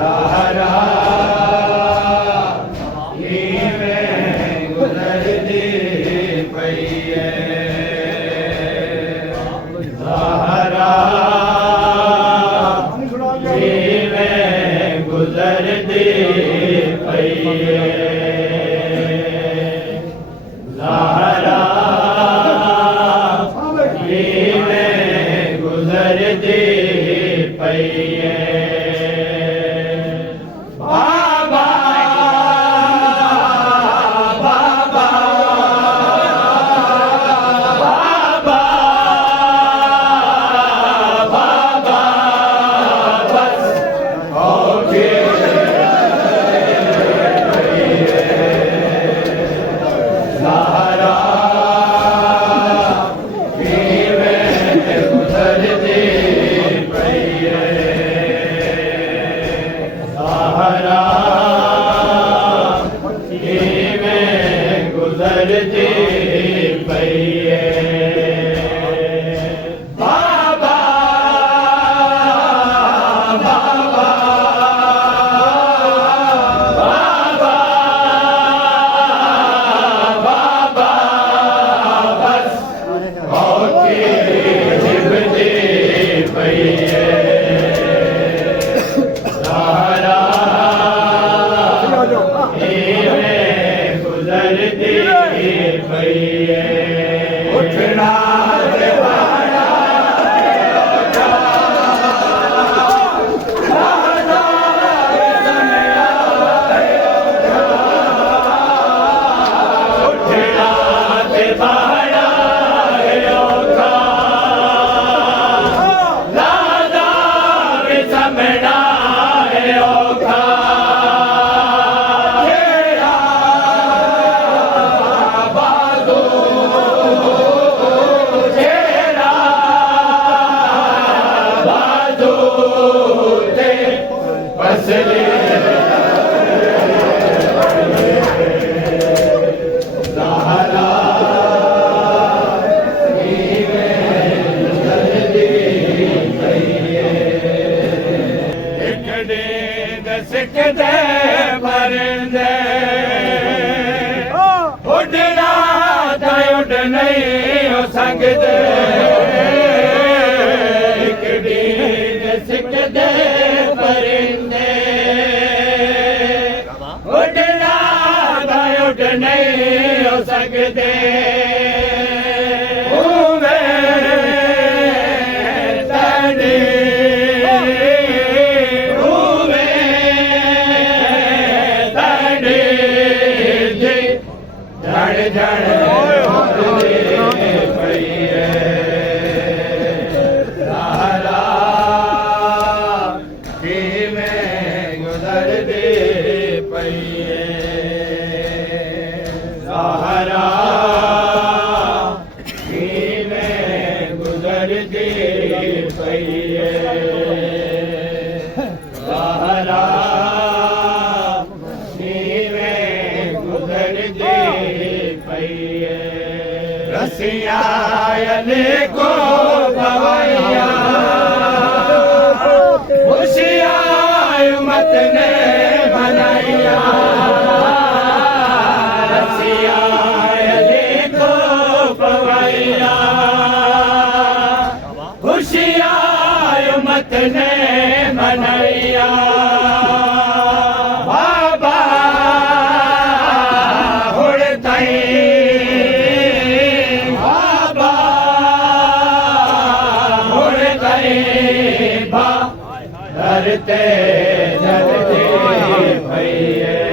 ज़हरा गुज़रदी पई ज़हरा गुज़रदी पई ज़हरा गुज़रदी पई बाबा बाबा बाबा बाबा बस ओके ज़हरा गुज़रदी पई ज़हरा गुज़रदी पई बाबा बाबा बाबा बाबा बस ओके जिबदी पई ज़हरा गुज़रदी पई उठना दीवाना उठना दीवाना लादा समझना है ओखा फसले ज़हरा गुज़रदी पई हिकड़े सिकदे मरंदे उडना त उड नहीं हो सकदे हिकड़े सिकदे परिंदे उडना त उड नहीं हो सकदे उवे तड़े उवे तड़े जी झड़ झड़ गुज़रदी पई ज़हरा गुज़रदी पई ज़हरा गुज़रदी पई ज़हरा गुज़रदी पई रसिया को गवाइया खुशियाँ उम्मत ने बनाइया रसिया को पवैया खुशियाँ उम्मत ने बनाइया बाबा हुड़ ताई बाबा हुड़ ताई धरते धरते भैया